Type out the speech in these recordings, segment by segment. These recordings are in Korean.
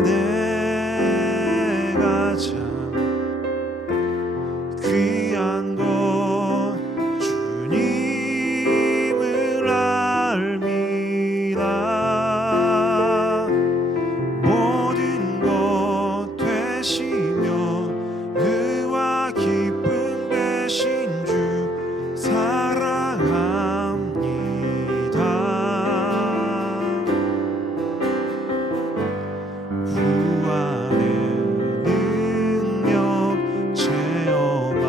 안에 가장 귀한 것 주님을 알미라. 모든 것 되시며 의와 기쁨 되신 주 사랑합니다. 부활의 능력 체험하면서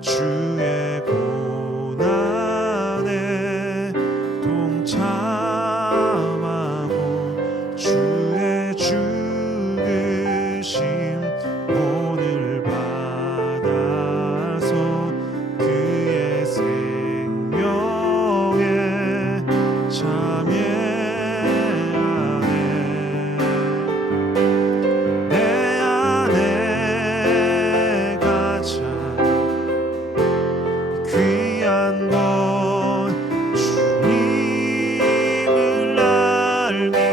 주의 고난에 동참하고 주의 죽으심 본을 받아서 그의 생명에 참여하네. 내 안에 가장 귀한 것 주님을 알미라.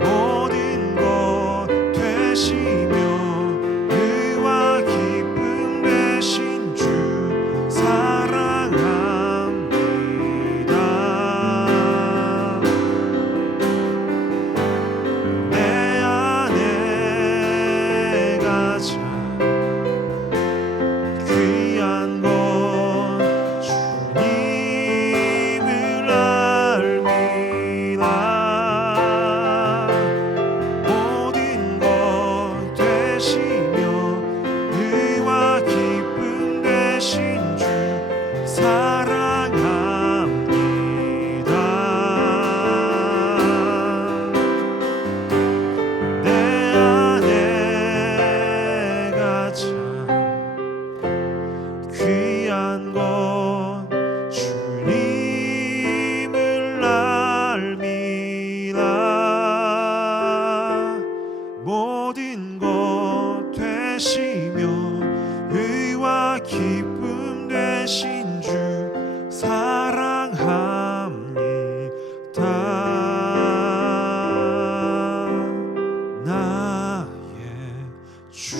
모든 것 되시며 의와 기쁨 되신 주 사랑합니다. 내 안에 가장 귀한 것 주님을 알미라. 모든 것 되시며 의와 기쁨 되신 주 사랑합니다. 내 안에 가장 귀한 것 주님을 알미라. 모든 것 되시며 의와 기쁨 되신 주 사랑합니다. 나의 주.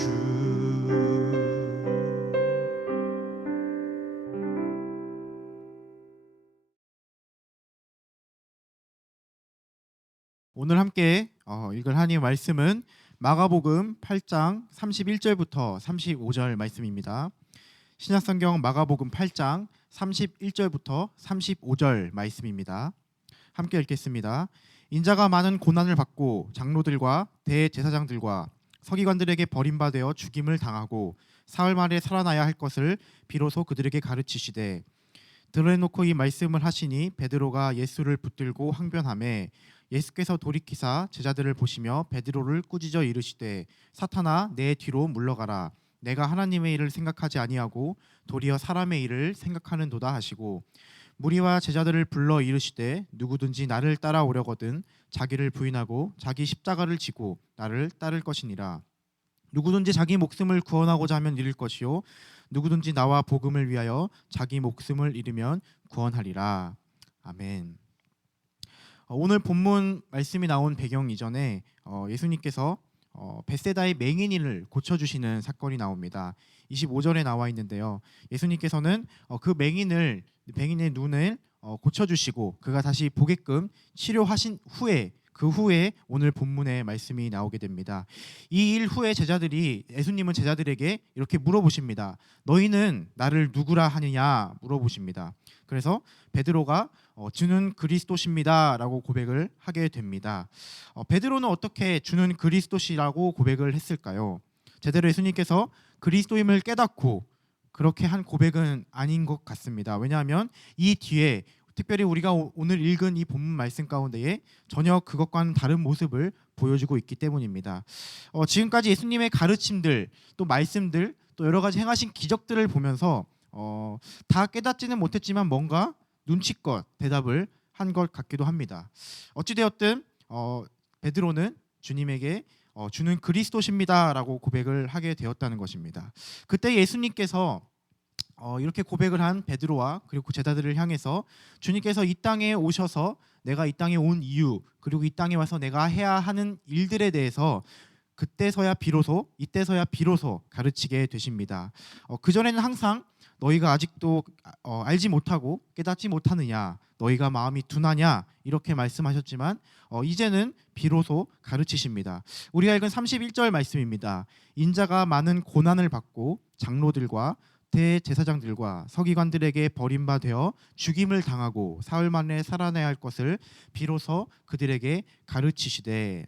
오늘 함께 읽을 하나님의 말씀은 마가복음 8장 31절부터 35절 말씀입니다. 신약성경 마가복음 8장 31절부터 35절 말씀입니다. 함께 읽겠습니다. 인자가 많은 고난을 받고 장로들과 대제사장들과 서기관들에게 버림받아 죽임을 당하고 사흘 만에 살아나야 할 것을 비로소 그들에게 가르치시되 드러내놓고 이 말씀을 하시니 베드로가 예수를 붙들고 항변하매 예수께서 돌이키사 제자들을 보시며 베드로를 꾸짖어 이르시되 사탄아 내 뒤로 물러가라. 내가 하나님의 일을 생각하지 아니하고 도리어 사람의 일을 생각하는도다 하시고 무리와 제자들을 불러 이르시되 누구든지 나를 따라오려거든 자기를 부인하고 자기 십자가를 지고 나를 따를 것이니라. 누구든지 자기 목숨을 구원하고자 하면 잃을 것이요 누구든지 나와 복음을 위하여 자기 목숨을 잃으면 구원하리라. 아멘. 오늘 본문 말씀이 나온 배경 이전에 예수님께서 벳세다의 맹인을 고쳐주시는 사건이 나옵니다. 25절에 나와 있는데요. 예수님께서는 그 맹인의 눈을 고쳐주시고 그가 다시 보게끔 치료하신 후에 그 후에 오늘 본문의 말씀이 나오게 됩니다. 이 일 후에 예수님은 제자들에게 이렇게 물어보십니다. 너희는 나를 누구라 하느냐 물어보십니다. 그래서 베드로가 주는 그리스도십니다라고 고백을 하게 됩니다. 베드로는 어떻게 주는 그리스도시라고 고백을 했을까요? 제대로 예수님께서 그리스도임을 깨닫고 그렇게 한 고백은 아닌 것 같습니다. 왜냐하면 이 뒤에 특별히 우리가 오늘 읽은 이 본문 말씀 가운데에 전혀 그것과는 다른 모습을 보여주고 있기 때문입니다. 지금까지 예수님의 가르침들, 또 말씀들, 또 여러 가지 행하신 기적들을 보면서 다 깨닫지는 못했지만 뭔가 눈치껏 대답을 한 것 같기도 합니다. 어찌되었든 베드로는 주님에게 주는 그리스도십니다라고 고백을 하게 되었다는 것입니다. 그때 예수님께서 이렇게 고백을 한 베드로와 그리고 제자들을 향해서 주님께서 이 땅에 오셔서 내가 이 땅에 온 이유, 그리고 이 땅에 와서 내가 해야 하는 일들에 대해서 그때서야 비로소, 이때서야 비로소 가르치게 되십니다. 그전에는 항상 너희가 아직도 알지 못하고 깨닫지 못하느냐, 너희가 마음이 둔하냐 이렇게 말씀하셨지만 이제는 비로소 가르치십니다. 우리가 읽은 31절 말씀입니다. 인자가 많은 고난을 받고 장로들과 대제사장들과 서기관들에게 버림받아 죽임을 당하고 사흘 만에 살아나야 할 것을 비로소 그들에게 가르치시되,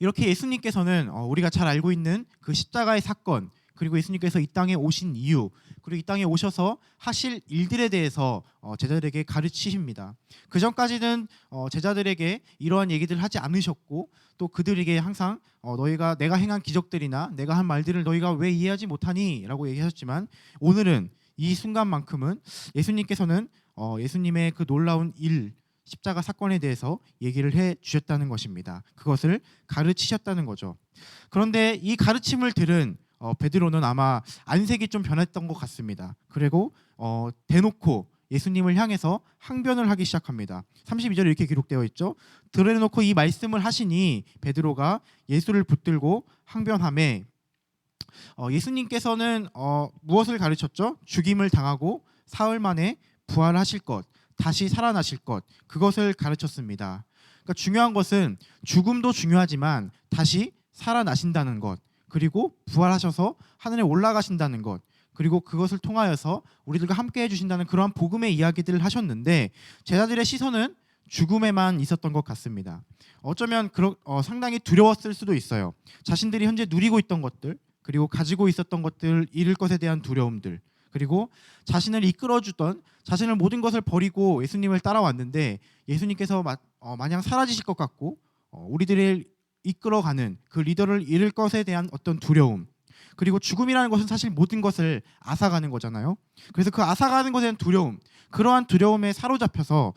이렇게 예수님께서는 우리가 잘 알고 있는 그 십자가의 사건, 그리고 예수님께서 이 땅에 오신 이유, 그리고 이 땅에 오셔서 하실 일들에 대해서 제자들에게 가르치십니다. 그 전까지는 제자들에게 이러한 얘기들을 하지 않으셨고, 또 그들에게 항상 너희가 내가 행한 기적들이나 내가 한 말들을 너희가 왜 이해하지 못하니? 라고 얘기하셨지만, 오늘은 이 순간만큼은 예수님께서는 예수님의 그 놀라운 일, 십자가 사건에 대해서 얘기를 해 주셨다는 것입니다. 그것을 가르치셨다는 거죠. 그런데 이 가르침을 들은 베드로는 아마 안색이 좀 변했던 것 같습니다. 그리고 대놓고 예수님을 향해서 항변을 하기 시작합니다. 32절에 이렇게 기록되어 있죠. 들여놓고 이 말씀을 하시니 베드로가 예수를 붙들고 항변하매, 예수님께서는 무엇을 가르쳤죠? 죽임을 당하고 사흘 만에 부활하실 것, 다시 살아나실 것, 그것을 가르쳤습니다. 그러니까 중요한 것은 죽음도 중요하지만 다시 살아나신다는 것, 그리고 부활하셔서 하늘에 올라가신다는 것, 그리고 그것을 통하여서 우리들과 함께 해주신다는 그러한 복음의 이야기들을 하셨는데, 제자들의 시선은 죽음에만 있었던 것 같습니다. 어쩌면 상당히 두려웠을 수도 있어요. 자신들이 현재 누리고 있던 것들, 그리고 가지고 있었던 것들, 잃을 것에 대한 두려움들, 그리고 자신을 이끌어주던, 자신을 모든 것을 버리고 예수님을 따라왔는데 예수님께서 마냥 사라지실 것 같고 우리들을 이끌어가는 그 리더를 잃을 것에 대한 어떤 두려움, 그리고 죽음이라는 것은 사실 모든 것을 앗아가는 거잖아요. 그래서 그 앗아가는 것에 대한 두려움, 그러한 두려움에 사로잡혀서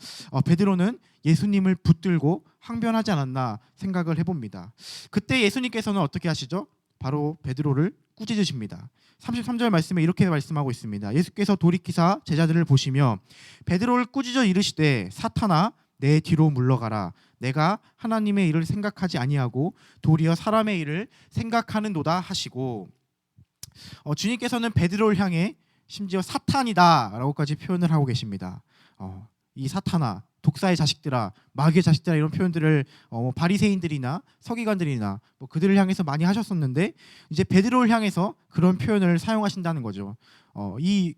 베드로는 예수님을 붙들고 항변하지 않았나 생각을 해봅니다. 그때 예수님께서는 어떻게 하시죠? 바로 베드로를 꾸짖으십니다. 33절 말씀에 이렇게 말씀하고 있습니다. 예수께서 돌이키사 제자들을 보시며 베드로를 꾸짖어 이르시되 사탄아 내 뒤로 물러가라. 내가 하나님의 일을 생각하지 아니하고 도리어 사람의 일을 생각하는도다 하시고, 주님께서는 베드로를 향해 심지어 사탄이다라고까지 표현을 하고 계십니다. 이 사탄아, 독사의 자식들아, 마귀의 자식들아, 이런 표현들을 바리새인들이나 서기관들이나 그들을 향해서 많이 하셨었는데, 이제 베드로를 향해서 그런 표현을 사용하신다는 거죠.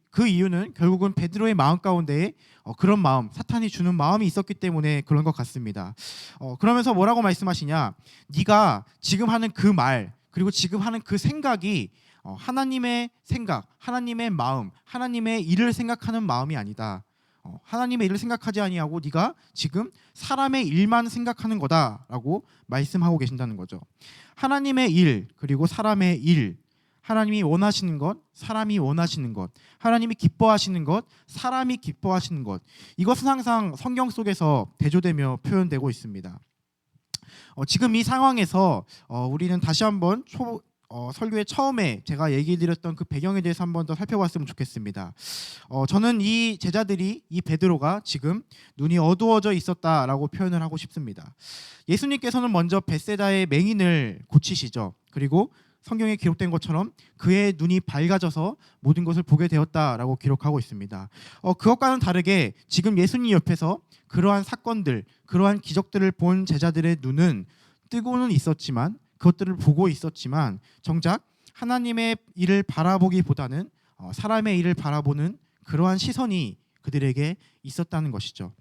그 이유는 결국은 베드로의 마음 가운데에 그런 마음, 사탄이 주는 마음이 있었기 때문에 그런 것 같습니다. 그러면서 뭐라고 말씀하시냐? 네가 지금 하는 그 말, 그리고 지금 하는 그 생각이 하나님의 생각, 하나님의 마음, 하나님의 일을 생각하는 마음이 아니다. 하나님의 일을 생각하지 아니하고 네가 지금 사람의 일만 생각하는 거다라고 말씀하고 계신다는 거죠. 하나님의 일, 그리고 사람의 일, 하나님이 원하시는 것, 사람이 원하시는 것, 하나님이 기뻐하시는 것, 사람이 기뻐하시는 것, 이것은 항상 성경 속에서 대조되며 표현되고 있습니다. 지금 이 상황에서 우리는 다시 한번 설교의 처음에 제가 얘기드렸던 그 배경에 대해서 한번 더 살펴봤으면 좋겠습니다. 저는 이 제자들이, 이 베드로가 지금 눈이 어두워져 있었다라고 표현을 하고 싶습니다. 예수님께서는 먼저 벳세다의 맹인을 고치시죠. 그리고 성경에 기록된 것처럼 그의 눈이 밝아져서 모든 것을 보게 되었다라고 기록하고 있습니다. 그것과는 다르게 지금 예수님 옆에서 그러한 사건들, 그러한 기적들을 본 제자들의 눈은 뜨고는 있었지만, 그것들을 보고 있었지만 정작 하나님의 일을 바라보기보다는 사람의 일을 바라보는 그러한 시선이 그들에게 있었다는 것이죠.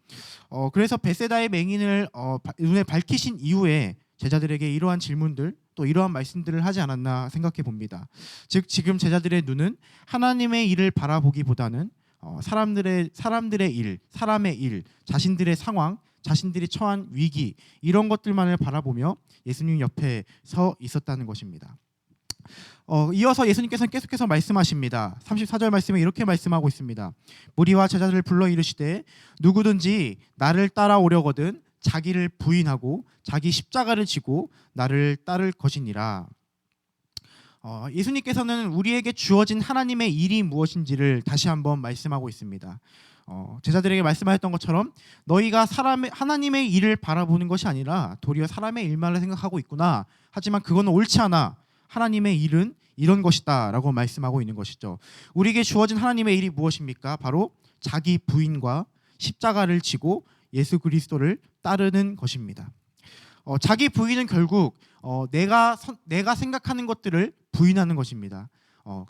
그래서 벳세다의 맹인을 눈에 밝히신 이후에 제자들에게 이러한 질문들, 또 이러한 말씀들을 하지 않았나 생각해 봅니다. 즉 지금 제자들의 눈은 하나님의 일을 바라보기보다는 사람들의 일, 사람의 일, 자신들의 상황, 자신들이 처한 위기, 이런 것들만을 바라보며 예수님 옆에 서 있었다는 것입니다. 이어서 예수님께서는 계속해서 말씀하십니다. 34절 말씀에 이렇게 말씀하고 있습니다. 무리와 제자들을 불러 이르시되 누구든지 나를 따라오려거든 자기를 부인하고 자기 십자가를 지고 나를 따를 것이니라. 예수님께서는 우리에게 주어진 하나님의 일이 무엇인지를 다시 한번 말씀하고 있습니다. 제자들에게 말씀하셨던 것처럼 너희가 하나님의 일을 바라보는 것이 아니라 도리어 사람의 일만을 생각하고 있구나. 하지만 그건 옳지 않아. 하나님의 일은 이런 것이다 라고 말씀하고 있는 것이죠. 우리에게 주어진 하나님의 일이 무엇입니까? 바로 자기 부인과 십자가를 지고 예수 그리스도를 따르는 것입니다. 자기 부인은 결국 내가 생각하는 것들을 부인하는 것입니다.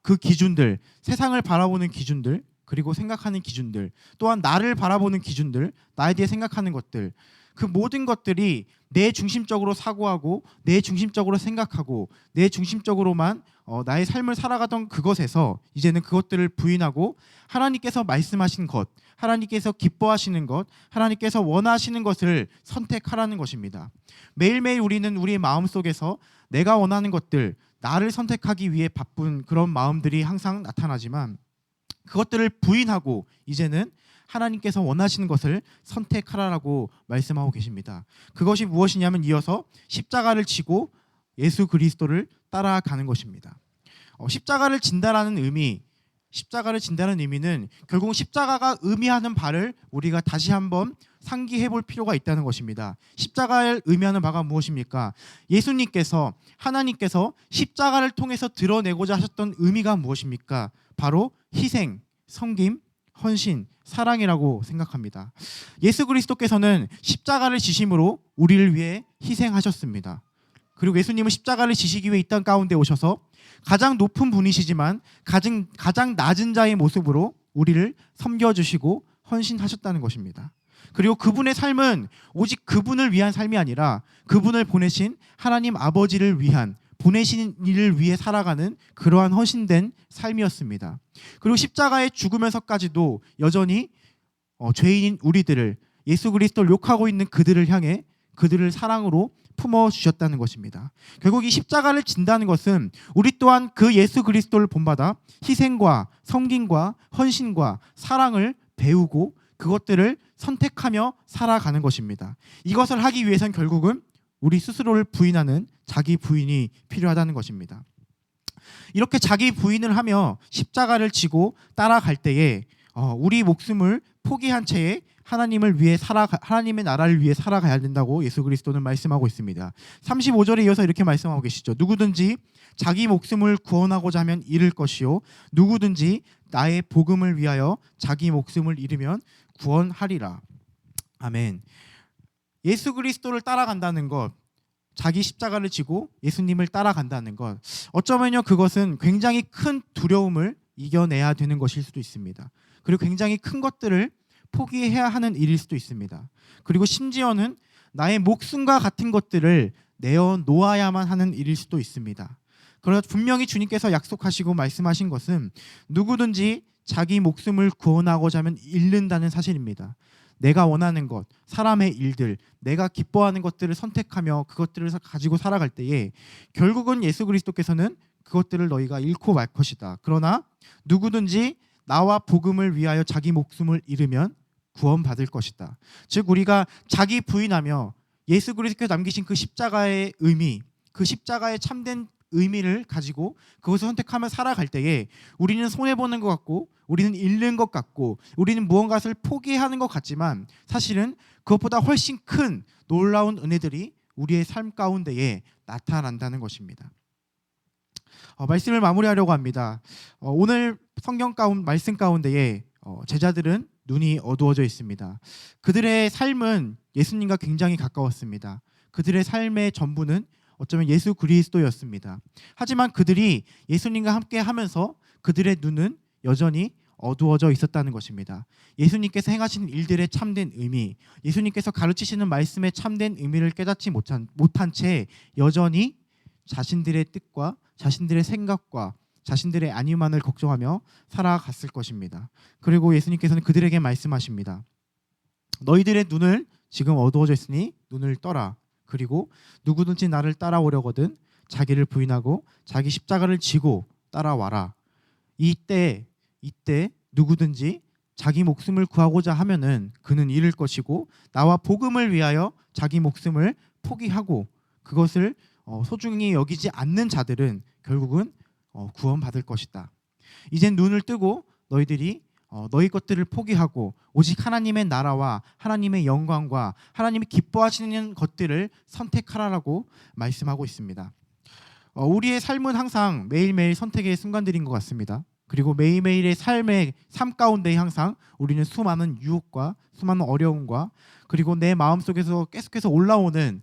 그 기준들, 세상을 바라보는 기준들, 그리고 생각하는 기준들, 또한 나를 바라보는 기준들, 나에 대해 생각하는 것들, 그 모든 것들이 내 중심적으로 사고하고 내 중심적으로 생각하고 내 중심적으로만 나의 삶을 살아가던 그것에서 이제는 그것들을 부인하고 하나님께서 말씀하신 것, 하나님께서 기뻐하시는 것, 하나님께서 원하시는 것을 선택하라는 것입니다. 매일매일 우리는 우리의 마음속에서 내가 원하는 것들, 나를 선택하기 위해 바쁜 그런 마음들이 항상 나타나지만 그것들을 부인하고 이제는 하나님께서 원하시는 것을 선택하라라고 말씀하고 계십니다. 그것이 무엇이냐면 이어서 십자가를 지고 예수 그리스도를 따라가는 것입니다. 십자가를 진다라는 의미는 결국 십자가가 의미하는 바를 우리가 다시 한번 상기해 볼 필요가 있다는 것입니다. 십자가를 의미하는 바가 무엇입니까? 예수님께서, 하나님께서 십자가를 통해서 드러내고자 하셨던 의미가 무엇입니까? 바로 희생, 섬김, 헌신, 사랑이라고 생각합니다. 예수 그리스도께서는 십자가를 지심으로 우리를 위해 희생하셨습니다. 그리고 예수님은 십자가를 지시기 위해 이 땅 가운데 오셔서 가장 높은 분이시지만 가장 낮은 자의 모습으로 우리를 섬겨주시고 헌신하셨다는 것입니다. 그리고 그분의 삶은 오직 그분을 위한 삶이 아니라 그분을 보내신 하나님 아버지를 위한, 보내신 이를 위해 살아가는 그러한 헌신된 삶이었습니다. 그리고 십자가에 죽으면서까지도 여전히 죄인인 우리들을, 예수 그리스도를 욕하고 있는 그들을 향해 그들을 사랑으로 품어주셨다는 것입니다. 결국 이 십자가를 진다는 것은 우리 또한 그 예수 그리스도를 본받아 희생과 섬김과 헌신과 사랑을 배우고 그것들을 선택하며 살아가는 것입니다. 이것을 하기 위해선 결국은 우리 스스로를 부인하는 자기 부인이 필요하다는 것입니다. 이렇게 자기 부인을 하며 십자가를 지고 따라갈 때에 우리 목숨을 포기한 채에 하나님을 위해 하나님의 나라를 위해 살아가야 된다고 예수 그리스도는 말씀하고 있습니다. 35절에 이어서 이렇게 말씀하고 계시죠. 누구든지 자기 목숨을 구원하고자 하면 잃을 것이요 누구든지 나의 복음을 위하여 자기 목숨을 잃으면 구원하리라. 아멘. 예수 그리스도를 따라간다는 것, 자기 십자가를 지고 예수님을 따라간다는 것, 어쩌면요 그것은 굉장히 큰 두려움을 이겨내야 되는 것일 수도 있습니다. 그리고 굉장히 큰 것들을 포기해야 하는 일일 수도 있습니다. 그리고 심지어는 나의 목숨과 같은 것들을 내어놓아야만 하는 일일 수도 있습니다. 그러나 분명히 주님께서 약속하시고 말씀하신 것은 누구든지 자기 목숨을 구원하고자 하면 잃는다는 사실입니다. 내가 원하는 것, 사람의 일들, 내가 기뻐하는 것들을 선택하며 그것들을 가지고 살아갈 때에 결국은 예수 그리스도께서는 그것들을 너희가 잃고 말 것이다. 그러나 누구든지 나와 복음을 위하여 자기 목숨을 잃으면 구원받을 것이다. 즉 우리가 자기 부인하며 예수 그리스도께서 남기신 그 십자가의 의미, 그 십자가의 참된 의미를 가지고 그것을 선택하며 살아갈 때에 우리는 손해보는 것 같고 우리는 잃는 것 같고 우리는 무언가를 포기하는 것 같지만 사실은 그것보다 훨씬 큰 놀라운 은혜들이 우리의 삶 가운데에 나타난다는 것입니다. 말씀을 마무리하려고 합니다. 오늘 성경 말씀 가운데에 제자들은 눈이 어두워져 있습니다. 그들의 삶은 예수님과 굉장히 가까웠습니다. 그들의 삶의 전부는 어쩌면 예수 그리스도였습니다. 하지만 그들이 예수님과 함께 하면서 그들의 눈은 여전히 어두워져 있었다는 것입니다. 예수님께서 행하신 일들의 참된 의미, 예수님께서 가르치시는 말씀의 참된 의미를 깨닫지 못한 채 여전히 자신들의 뜻과 자신들의 생각과 자신들의 안위만을 걱정하며 살아갔을 것입니다. 그리고 예수님께서는 그들에게 말씀하십니다. 너희들의 눈을 지금 어두워져 있으니 눈을 떠라. 그리고 누구든지 나를 따라오려거든 자기를 부인하고 자기 십자가를 지고 따라와라. 이때 누구든지 자기 목숨을 구하고자 하면은 그는 잃을 것이고 나와 복음을 위하여 자기 목숨을 포기하고 그것을 소중히 여기지 않는 자들은 결국은 구원받을 것이다. 이젠 눈을 뜨고 너희들이 너희 것들을 포기하고 오직 하나님의 나라와 하나님의 영광과 하나님이 기뻐하시는 것들을 선택하라라고 말씀하고 있습니다. 우리의 삶은 항상 매일매일 선택의 순간들인 것 같습니다. 그리고 매일매일의 삶 가운데 항상 우리는 수많은 유혹과 수많은 어려움과 그리고 내 마음속에서 계속해서 올라오는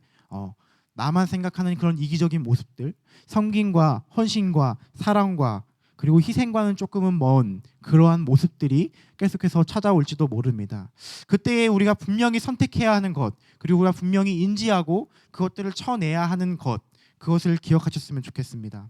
나만 생각하는 그런 이기적인 모습들, 섬김과 헌신과 사랑과 그리고 희생과는 조금은 먼 그러한 모습들이 계속해서 찾아올지도 모릅니다. 그때에 우리가 분명히 선택해야 하는 것, 그리고 우리가 분명히 인지하고 그것들을 쳐내야 하는 것, 그것을 기억하셨으면 좋겠습니다.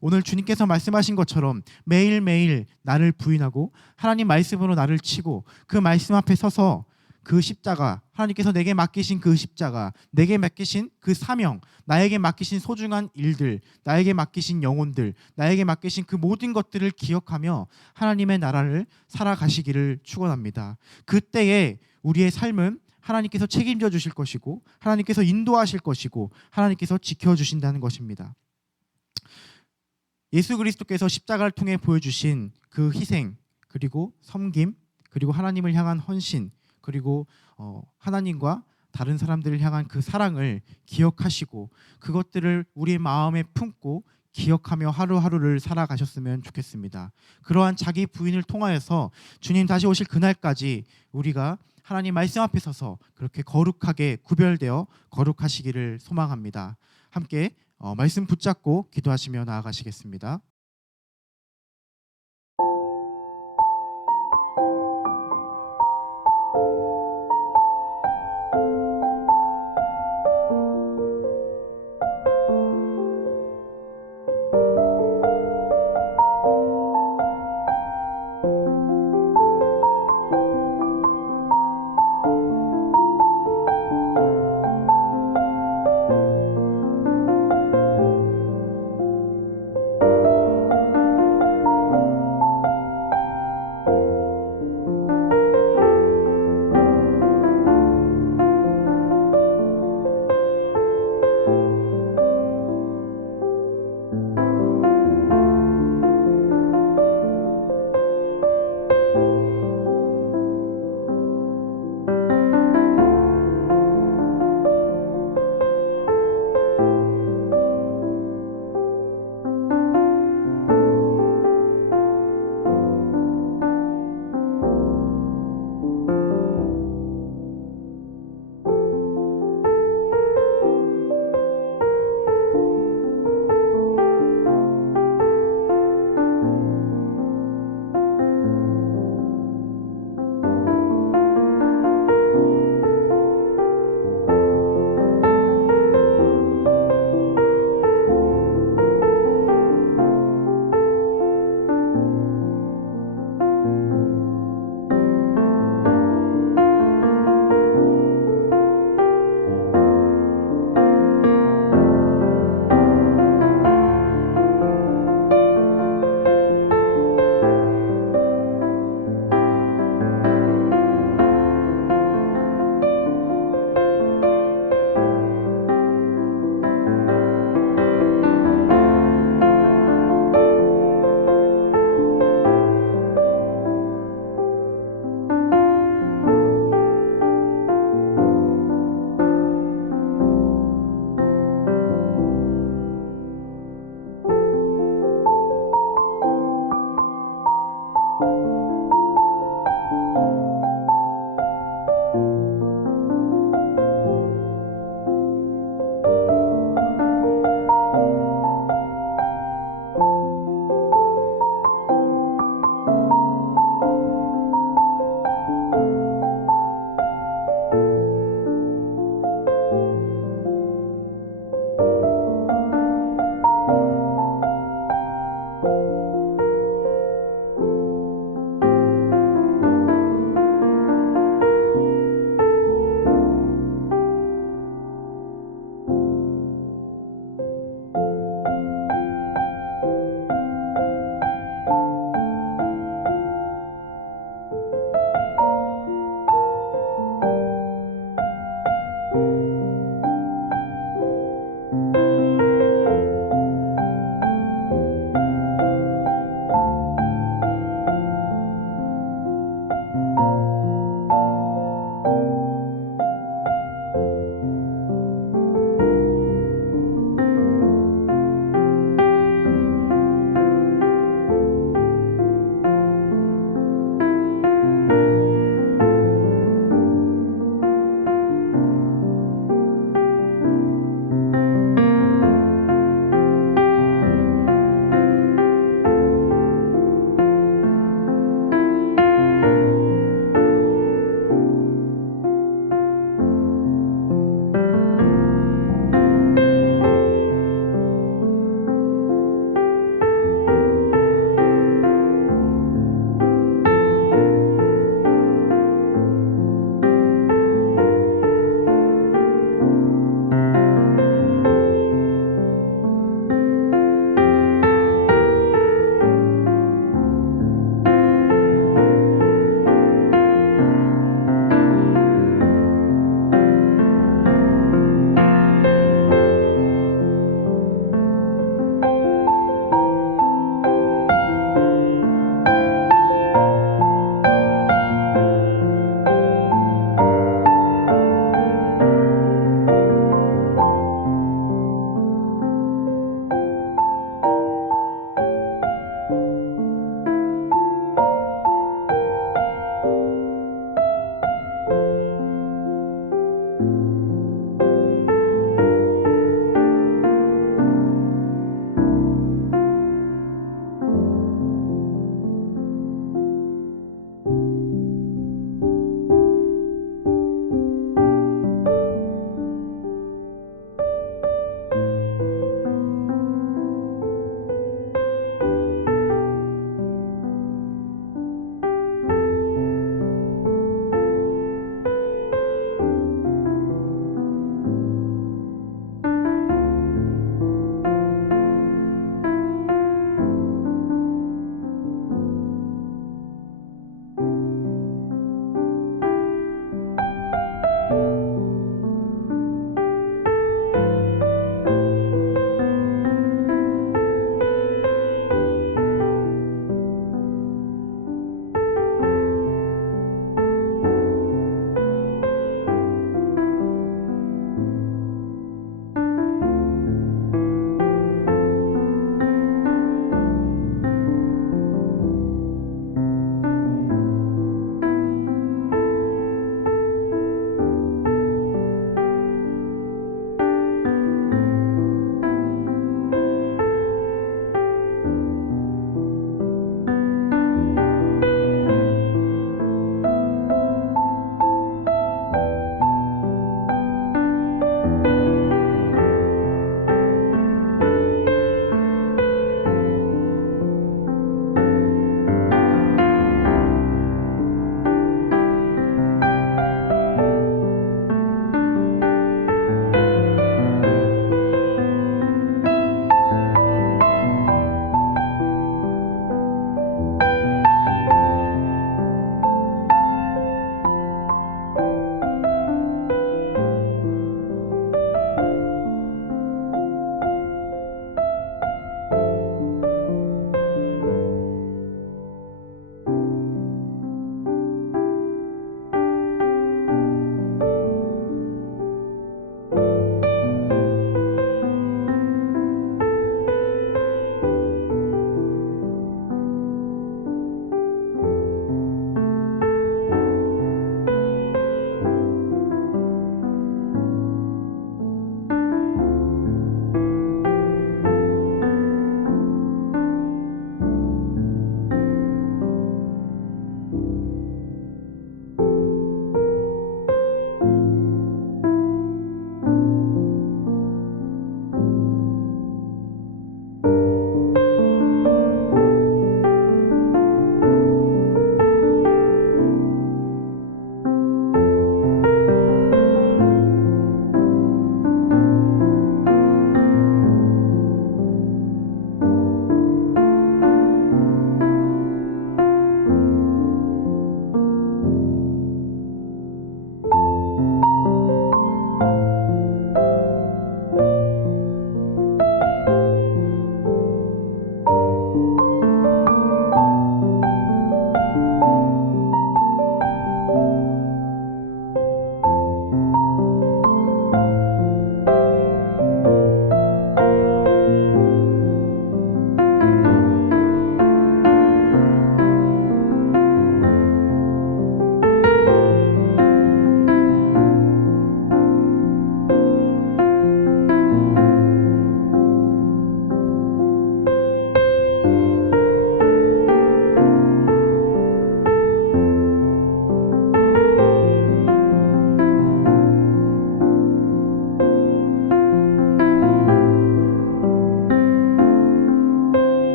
오늘 주님께서 말씀하신 것처럼 매일매일 나를 부인하고 하나님 말씀으로 나를 치고 그 말씀 앞에 서서 그 십자가, 하나님께서 내게 맡기신 그 십자가, 내게 맡기신 그 사명, 나에게 맡기신 소중한 일들, 나에게 맡기신 영혼들, 나에게 맡기신 그 모든 것들을 기억하며 하나님의 나라를 살아가시기를 축원합니다. 그때에 우리의 삶은 하나님께서 책임져 주실 것이고 하나님께서 인도하실 것이고 하나님께서 지켜주신다는 것입니다. 예수 그리스도께서 십자가를 통해 보여주신 그 희생, 그리고 섬김, 그리고 하나님을 향한 헌신, 그리고 하나님과 다른 사람들을 향한 그 사랑을 기억하시고 그것들을 우리의 마음에 품고 기억하며 하루하루를 살아가셨으면 좋겠습니다. 그러한 자기 부인을 통하여서 주님 다시 오실 그날까지 우리가 하나님 말씀 앞에 서서 그렇게 거룩하게 구별되어 거룩하시기를 소망합니다. 함께 말씀 붙잡고 기도하시며 나아가시겠습니다.